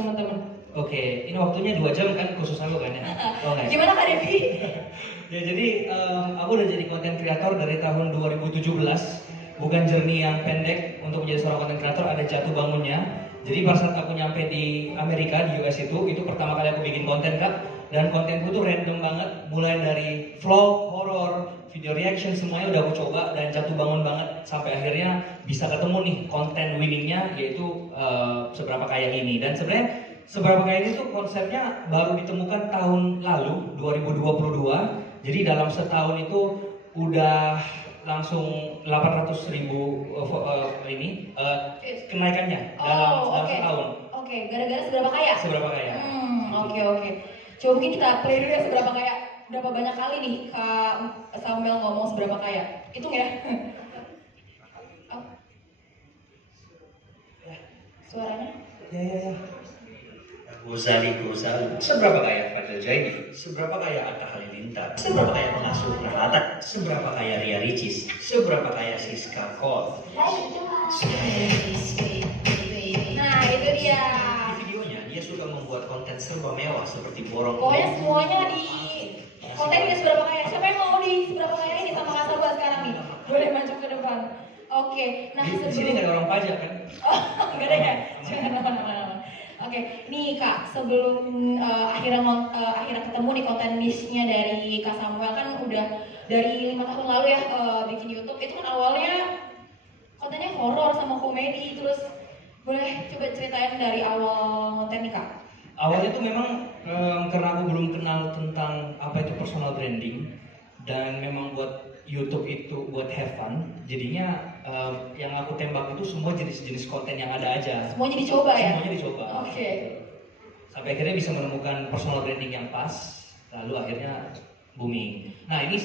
teman-teman? Oke, ini waktunya 2 jam kan khusus aku kan ya? Okay. Gimana Kak Devi? Ya jadi aku udah jadi content creator dari tahun 2017. Bukan journey yang pendek untuk menjadi seorang content creator, ada jatuh bangunnya. Jadi pada saat aku nyampe di Amerika, di US itu pertama kali aku bikin konten Kak. Dan kontenku tuh random banget, mulai dari vlog, horror, video reaction, semuanya udah aku coba dan jatuh bangun banget. Sampai akhirnya bisa ketemu nih konten winningnya, yaitu Seberapa Kaya ini. Dan sebenarnya Seberapa Kaya ini tuh konsepnya baru ditemukan tahun lalu, 2022. Jadi dalam setahun itu udah langsung 800.000 kenaikannya dalam setahun. Oke, gara-gara Seberapa Kaya? Seberapa Kaya. Oke. Coba mungkin kita play dulu ya Seberapa Kaya. Berapa banyak kali nih Kak Samuel ngomong Seberapa Kaya? Hitung ya. Suaranya? Ya. Gozali. Seberapa kaya Fadil Jaidi? Seberapa kaya Atta Halilintar? Seberapa kaya pengasuh Rahata? Seberapa kaya Ria Ricis? Seberapa kaya Siska Kol? Nah, itu dia. Di videonya dia suka membuat konten serba mewah seperti borong. Pokoknya semuanya di kontennya Seberapa Kaya. Siapa yang mau di Seberapa Kaya ini sama Kak Sobat sekarang nih? Boleh maju ke depan. Oke, nah di sini nggak ada orang pajak kan? Oh, nggak ada ya? Jangan nama-nama. Oke, nih Kak, sebelum akhirnya ketemu nih konten niche-nya dari Kak Samuel, kan udah dari 5 tahun lalu ya bikin YouTube. Itu kan awalnya kontennya horor sama komedi, terus boleh coba ceritain dari awal konten nih Kak? Awalnya tuh memang karena aku belum kenal tentang apa itu personal branding dan memang buat YouTube itu buat have fun, jadinya yang aku tembak itu semua jenis-jenis konten yang ada aja. Semuanya dicoba ya? Semuanya dicoba. Oke. Sampai akhirnya bisa menemukan personal branding yang pas, lalu akhirnya booming. Nah ini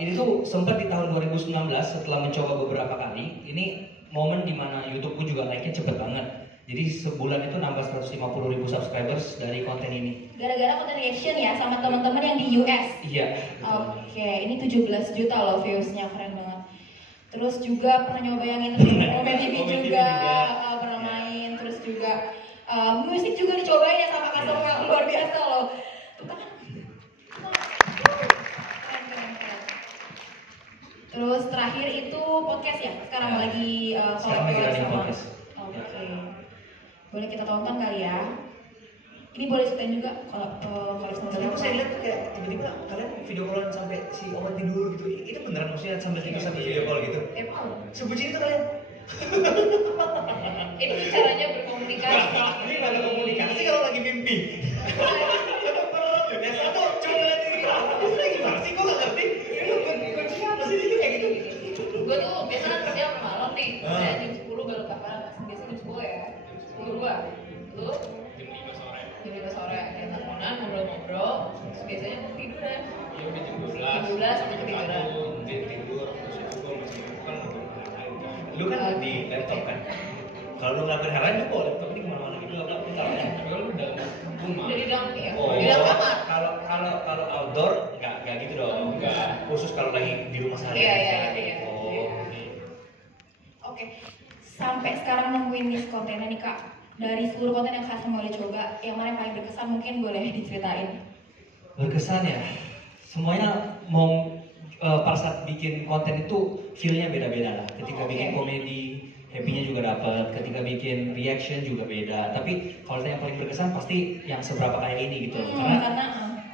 ini tuh sempat di tahun 2019 setelah mencoba beberapa kali. Ini momen dimana YouTubeku juga naiknya cepet banget. Jadi sebulan itu nambah 150.000 subscribers dari konten ini. Gara-gara konten reaction ya sama teman-teman yang di US. Iya. Oke, ini 17 juta loh viewsnya, keren banget. Terus juga pernah nyoba yang ini komedi juga pernah main, terus juga musik juga dicobain ya sama Kak Samuel, luar biasa loh. Terus terakhir itu podcast ya, sekarang lagi lagi sama. podcast. Oke. Boleh kita tonton kali ya. Ini boleh ceritain juga kalau Tapi saya lihat kayak tiba-tiba kalian video callan sampai si Oman tidur gitu. Itu beneran maksudnya sampai tidur sampai video call gitu? Emang? Sebutin itu kalian? Ini caranya berkomunikasi. Ini nggak ada komunikasi kalau lagi mimpi. Yang satu cuma ngeliat diri. Itu lagi gimana sih? Gue nggak ngerti. Ini kuncinya apa sih? Ini kayak gitu. Gue tuh biasanya kerja malam nih. Saya jam 10 baru kapan? Biasanya jam 10 ya. 10 gua. Lu? Jam 5 sore. Kayak teleponan, ngobrol-ngobrol. Terus biasanya mau tiduran. Ya udah jam 12 sampai jam ketiduran. 1 mungkin tidur terus itu gue masih bukan Lu kan di laptop kan? Kalau lu ngelakuin hal lain, lu bawa laptop ini kemana-mana gitu. Lu ngelakuin hal lain. tapi kalau udah rumah Jadi dalam ya. Oh, Di dalam kamar. kalau outdoor nggak gitu dong. Nggak khusus kalau lagi di rumah sehari. Iya. Oh. Oke. Sampai sekarang nungguin nih kontennya nih Kak. Dari seluruh konten yang Kak Samuel coba, yang mana yang paling berkesan mungkin boleh diceritain. Berkesan ya. Semuanya mau pada saat bikin konten itu feel-nya beda-beda lah. Ketika bikin komedi, happy-nya juga dapat. Ketika bikin reaction juga beda. Tapi kalau yang paling berkesan pasti yang Seberapa Kaya ini gitu. Karena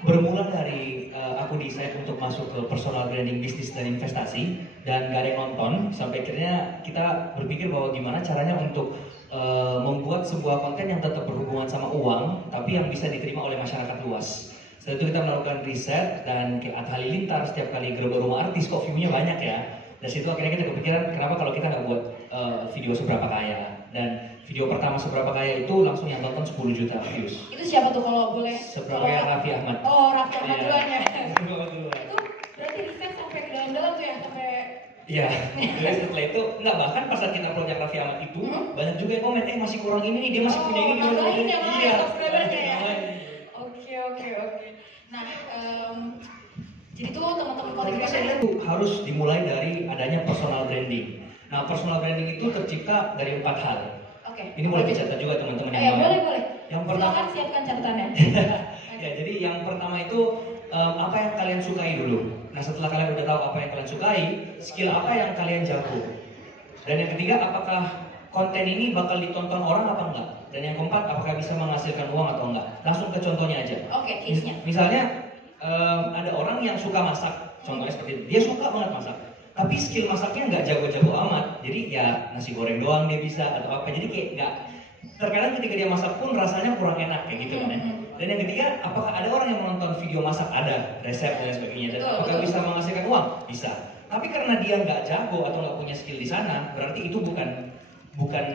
bermula dari aku decide untuk masuk ke personal branding bisnis dan investasi dan gak ada yang nonton sampai akhirnya kita berpikir bahwa gimana caranya untuk membuat sebuah konten yang tetap berhubungan sama uang tapi yang bisa diterima oleh masyarakat luas. Setelah itu kita melakukan riset dan kayak Atta Halilintar setiap kali gerbang rumah artis kok view-nya banyak ya. Dari situ akhirnya kita kepikiran kenapa kalau kita nggak buat video Seberapa Kaya. Dan video pertama Seberapa Kaya itu langsung yang tonton 10 juta views. Itu siapa tuh kalau boleh? Seberapa Kaya Raffi Ahmad. Oh, Raffi Ahmad duluan ya. Duluan. Itu berarti riset sampai ke dalam-dalam tuh ya, sampai Iya, jadi setelah itu enggak, bahkan pas saat kita project Raffi Ahmad itu banyak juga yang komen, masih kurang ini nih, dia masih punya ini. Tambahin ya malah Iya. subscribernya ya. Oke. Nah, jadi tuh teman-teman konten Saya lihat tuh harus dimulai dari adanya personal branding. Nah, personal branding itu tercipta dari 4 hal. Oke. Ini boleh dicatat juga teman-teman yang mau. Boleh. Yang pertama, silakan siapkan catatannya. ya, jadi yang pertama itu apa yang kalian sukai dulu. Nah, setelah kalian udah tahu apa yang kalian sukai, skill apa yang kalian jago. Dan yang ketiga, apakah konten ini bakal ditonton orang apa enggak? Dan yang keempat, apakah bisa menghasilkan uang atau enggak? Langsung ke contohnya aja. Oke, case-nya. Misalnya ada orang yang suka masak, contohnya seperti itu. Dia suka banget masak, tapi skill masaknya nggak jago-jago amat. Jadi ya nasi goreng doang dia bisa atau apa. Jadi kayak nggak. Terkadang ketika dia masak pun rasanya kurang enak kayak gitu kan ya. Dan yang ketiga, apakah ada orang yang menonton video masak? Ada, resep dan sebagainya. Dan apakah bisa menghasilkan uang? Bisa. Tapi karena dia nggak jago atau nggak punya skill di sana, berarti itu bukan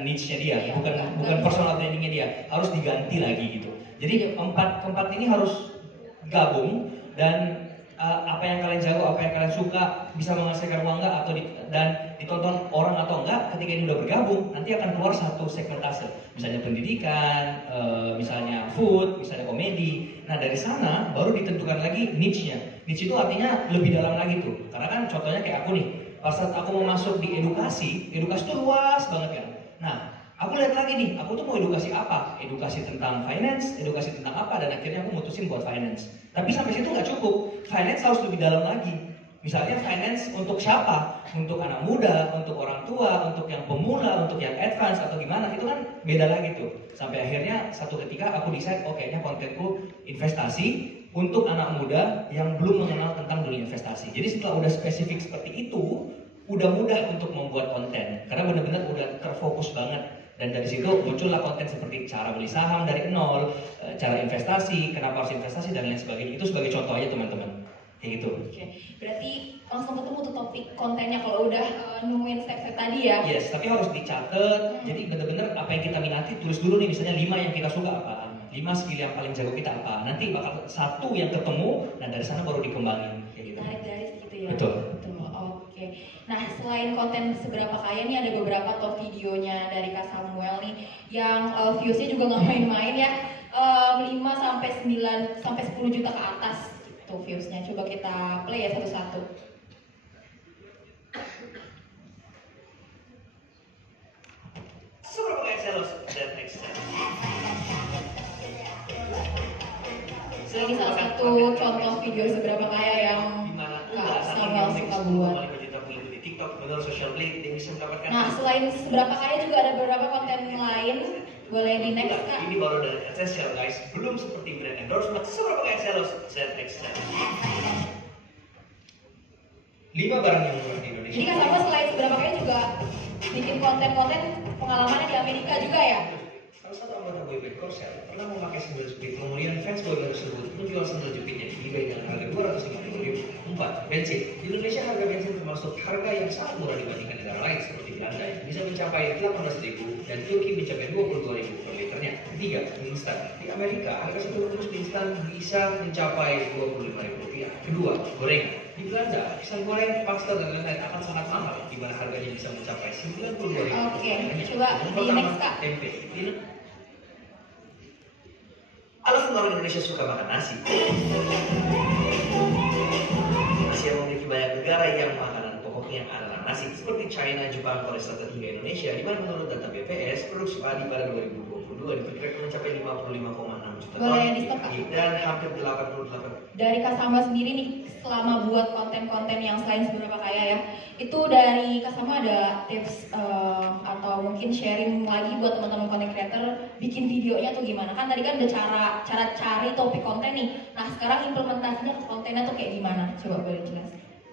niche-nya dia, bukan personal trainingnya dia, harus diganti lagi gitu. Jadi keempat ini harus gabung dan apa yang kalian jago, apa yang kalian suka, bisa menghasilkan uang enggak dan ditonton orang atau enggak, ketika ini udah bergabung, nanti akan keluar satu segmentase, misalnya pendidikan, misalnya food, misalnya komedi. Nah dari sana baru ditentukan lagi niche-nya. Niche itu artinya lebih dalam lagi tuh, karena kan contohnya kayak aku nih, pas saat aku mau masuk di edukasi itu luas banget kan. Nah, aku lihat lagi nih, aku tuh mau edukasi apa? Edukasi tentang finance, edukasi tentang apa? Dan akhirnya aku mutusin buat finance. Tapi sampai situ nggak cukup, finance harus lebih dalam lagi. Misalnya finance untuk siapa? Untuk anak muda, untuk orang tua, untuk yang pemula, untuk yang advance atau gimana? Itu kan beda lagi tuh. Sampai akhirnya satu ketika aku decide, oh kayaknya kontenku investasi untuk anak muda yang belum mengenal tentang dunia investasi. Jadi setelah udah spesifik seperti itu, udah mudah untuk membuat konten karena benar-benar udah terfokus banget. Dan dari situ muncullah konten seperti cara beli saham dari nol, cara investasi, kenapa harus investasi dan lain sebagainya. Itu sebagai contoh aja teman-teman, kayak gitu. Oke, berarti langsung ketemu tuh topik kontennya kalau udah nemuin step-step tadi ya. Yes, tapi harus dicatat. Jadi benar-benar apa yang kita minati tulis dulu nih, misalnya 5 yang kita suka apa, 5 skill yang paling jago kita apa. Nanti bakal satu yang ketemu, nah dari sana baru dikembangin, kayak gitu. Tarik garis gitu ya. Betul. Oke. Nah, selain konten seberapa kaya nih, ada beberapa top videonya dari Kak Samuel nih yang views-nya juga nggak main-main ya. 5 sampai 9 sampai 10 juta ke atas gitu views-nya. Coba kita play ya satu-satu. Seberapa Excel dan Excel. Ini salah satu contoh video seberapa kaya yang Kak Samuel suka buat. Nah, selain seberapa kaya juga ada beberapa konten lain. Boleh di next Kak. Ini baru dari Essential guys, belum seperti brand endorsement. Seberapa kaya sales ZXL. 5 barang yang murah di Indonesia. Jadi Kak Samuel selain seberapa kaya juga bikin konten-konten pengalamannya di Amerika juga ya? Salah satu anggota boyband Korsel pernah memakai sandal jepit, kemudian fans boyband tersebut menjual sandal jepitnya di eBay dengan harga 250.000. 4. Bensin. Di Indonesia harga bensin termasuk harga yang sangat murah dibandingkan negara lain seperti Belanda yang bisa mencapai 18.000 dan Turki mencapai 22.000 per liternya. 3. Mie instan. Di Amerika harga satu bungkus mie instan bisa mencapai 25.000 rupiah. Kedua, gorengan. Di Belanda, pisang goreng, pasta dan lain-lain akan sangat mahal, di mana harganya bisa mencapai 92.000. Oke, coba di next Kak. Tempe. Alasan orang Indonesia suka makan nasi. Asia memiliki banyak negara yang makanan pokoknya adalah nasi, seperti China, Jepang, Korea Selatan hingga Indonesia, di mana menurut data BPS, produksi padi pada 2022 diperkirakan mencapai 55,6 juta ton dan hampir 88. Dari Kak Samuel sendiri nih, selama buat konten-konten yang selain seberapa kaya ya, itu dari Kak Samuel ada tips atau mungkin sharing lagi buat teman-teman content creator bikin videonya tuh gimana? Kan tadi kan ada cara cari topik konten nih. Nah sekarang implementasinya ke kontennya tuh kayak gimana? Coba boleh jelas.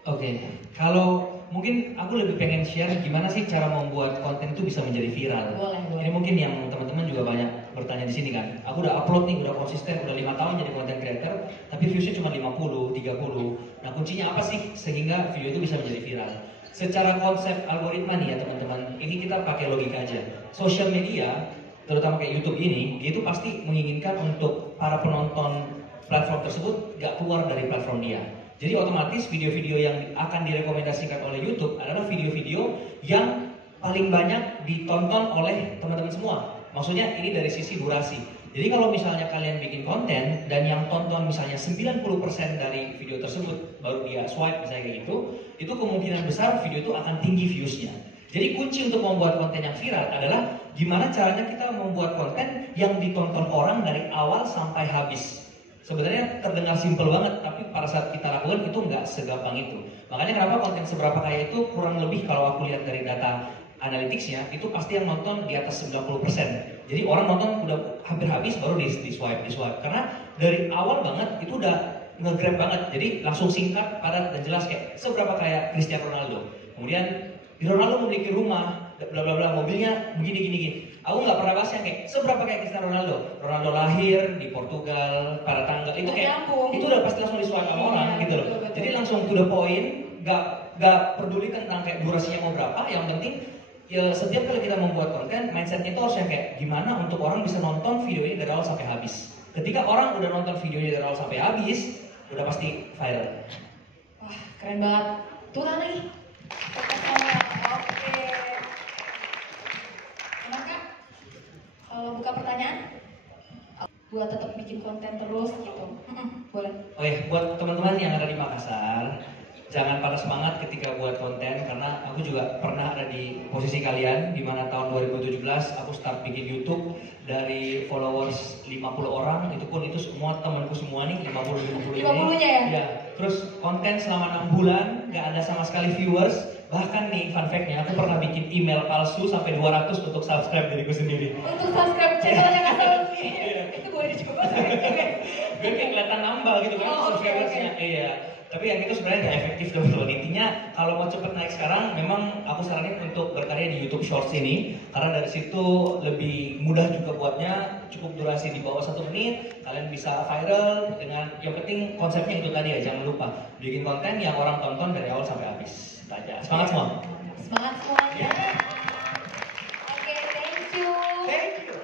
Oke, kalau mungkin aku lebih pengen share gimana sih cara membuat konten itu bisa menjadi viral. Boleh. Ini mungkin yang teman-teman juga banyak bertanya di sini kan. Aku udah upload nih, udah konsisten, udah 5 tahun jadi content creator, tapi viewsnya cuma 50, 30. Nah kuncinya apa sih sehingga video itu bisa menjadi viral? Secara konsep algoritma nih ya teman-teman, ini kita pakai logika aja. Social media, terutama kayak YouTube ini, dia itu pasti menginginkan untuk para penonton platform tersebut gak keluar dari platform dia. Jadi otomatis video-video yang akan direkomendasikan oleh YouTube adalah video-video yang paling banyak ditonton oleh teman-teman semua. Maksudnya ini dari sisi durasi. Jadi kalau misalnya kalian bikin konten dan yang tonton misalnya 90% dari video tersebut baru dia swipe misalnya kayak gitu, itu kemungkinan besar video itu akan tinggi viewsnya. Jadi kunci untuk membuat konten yang viral adalah gimana caranya kita membuat konten yang ditonton orang dari awal sampai habis. Sebenarnya terdengar simpel banget, tapi pada saat kita lakukan itu nggak segampang itu. Makanya kenapa konten seberapa kaya itu kurang lebih kalau aku lihat dari data analytics-nya, itu pasti yang nonton di atas 90%. Jadi orang nonton udah hampir habis baru di swipe. Karena dari awal banget itu udah nge-grab banget. Jadi langsung singkat, padat, dan jelas kayak seberapa kaya Cristiano Ronaldo. Kemudian Ronaldo memiliki rumah, bla bla bla, mobilnya begini. Aku nggak pernah bahas yang kayak seberapa kayak Cristiano Ronaldo. Ronaldo lahir di Portugal pada tanggal itu kayak itu udah pasti langsung di-swipe sama orang gitu loh. Jadi langsung to the point, nggak peduli tentang kayak durasinya mau berapa. Yang penting ya setiap kali kita membuat konten, mindsetnya itu harus yang kayak gimana untuk orang bisa nonton video ini dari awal sampai habis. Ketika orang udah nonton videonya dari awal sampai habis, udah pasti viral. Wah, keren banget. Tuh lagi. Oke. Enak Kak? Kalau buka pertanyaan, buat tetap bikin konten terus gitu. Boleh. Oh ya, buat teman-teman yang ada di Makassar, jangan patah semangat ketika buat konten, karena aku juga pernah ada di posisi kalian, di mana tahun 2017 aku start bikin YouTube dari followers 50 orang, itu pun itu semua temanku semua nih 50 ini. 50-nya ya? Iya. Terus konten selama 6 bulan, nggak ada sama sekali viewers. Bahkan nih fun fact-nya, aku pernah bikin email palsu sampai 200 untuk subscribe diriku sendiri. Untuk subscribe channelnya Kak Salmi. Itu boleh dicoba. Gue kayak kelihatan nambah gitu kan subscribersnya. Iya. Tapi yang itu sebenarnya nggak efektif teman-teman. Intinya kalau mau cepet naik sekarang, memang aku saranin untuk berkarya di YouTube Shorts ini, karena dari situ lebih mudah juga buatnya, cukup durasi di bawah 1 menit, kalian bisa viral dengan yang penting konsepnya itu tadi ya, jangan lupa bikin konten yang orang tonton dari awal sampai habis. Itu aja. Semangat semua. Semangat semuanya. Oke, thank you. Thank you.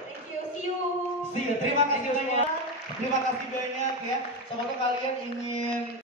See you. See you. Terima kasih banyak. Terima kasih banyak ya. Semoga kalian ingin